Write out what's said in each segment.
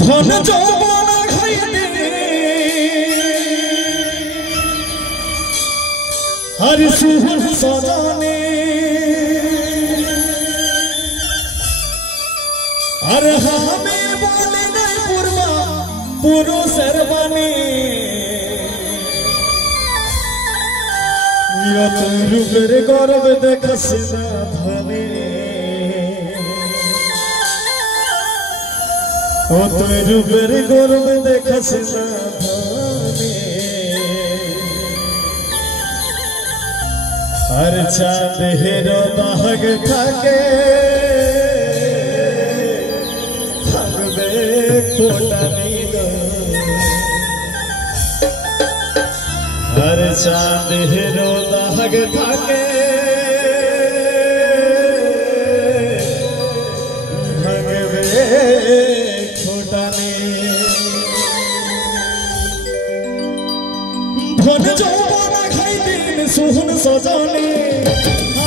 ধন যৌবন খাইতে হরি সুহর সজনে আর হামে বলে নাই পূর্বা পুরুষের বাণী রূপের গর্ব দেখাস না ধনে রূপের গর্ব দেখাস না ধনে আর চাঁদের দাগ থাকে থাকবে কোটানি আর চাঁদের দাগ থাকে থাকবে কোটানি ধন যৌবন খাই দিন সুহন সজনে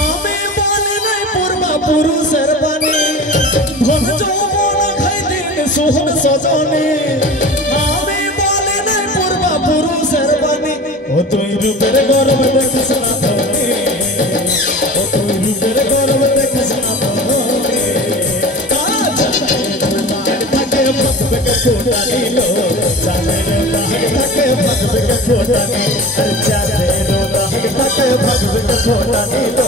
আমি বলি নাই পূর্বা পুরুষের বাণী ধন যৌবন খাই দিন সুহন সজনে আমি বলি নাই পূর্বা পুরুষের বাণী ও তুই রূপের গর্ব দেখিস না ধনে ও তুই রূপের গর্ব দেখিস না ধনে থাকে ভগবে কোটা নিল চাঁদের দাগ থাকে ভগবে কোটা নিল চাঁদের দাগ থাকে ভগবে কোটা নিল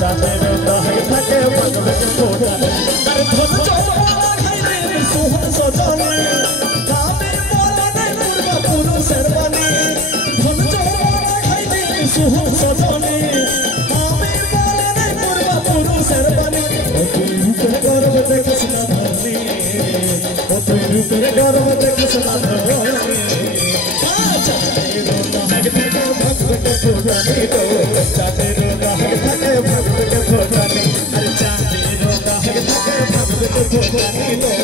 চাঁদের দাগ থাকে ভগবে কোটা আর ধন যৌবন খাইতে সুহন সজনে আমি বলে নাই পূর্বা পুরুষের বাণী ধন যৌবন খাইতে সুহন সজনে আমি বলে নাই পূর্বা পুরুষের বাণী ও তুই রূপের গর্ব দেখিস না ধনে ও তুই রূপের গর্ব দেখিস না ধনে চাঁদের দাগ থাকে ভগবে কোটা নিল আর চাঁদের দাগ থাকে ভগবে কোটা নিল